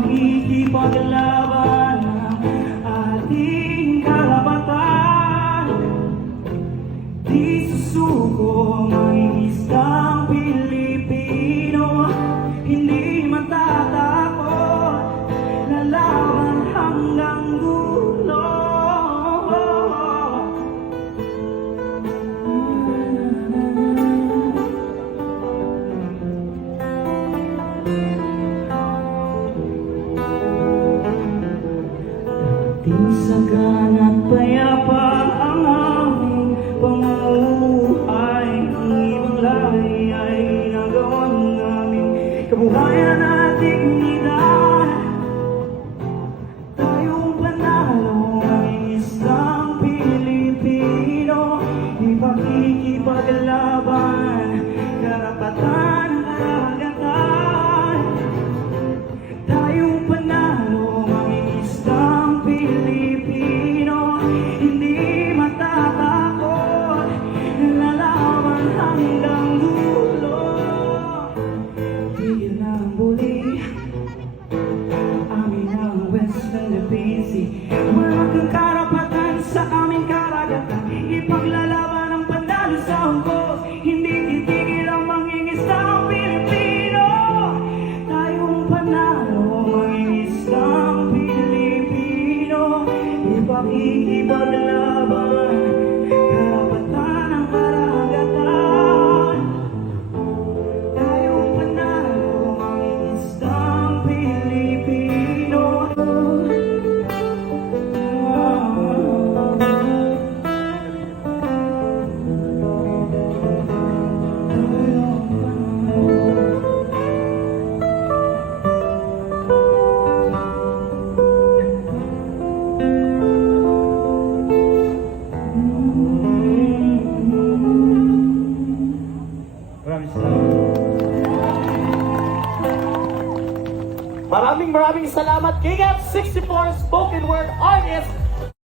Ipagkikipaglaban ang ating karapatan. Di susuko ang isang Pilipino, hindi matatakot, lalaban hanggang dulo. Tinsagan at payapa ang aming pamumuhay. Ang ibang lahi ay nagawang aming kabuhayan at dignidad. Tayong panalo ang isang Pilipino, ipagkikipaglaban, karapatan ng karagatan. Tayong panalo ang isang Pilipino, hindi matatakot, lalaban hanggang dulo. Tigil na ang bully, amin ang West Philippine Sea. Wala kang karapatan sa aming karagatan, ipaglalaban ang panalo sa hukbo. Hindi titigil ang mangingisdang Pilipino. Tayong panalo mangingisdang Pilipino, ipakikipaglaban, karapatan ang karagatan. Tayong panalo mangingisdang Pilipino. Maraming salamat King F64 spoken word artist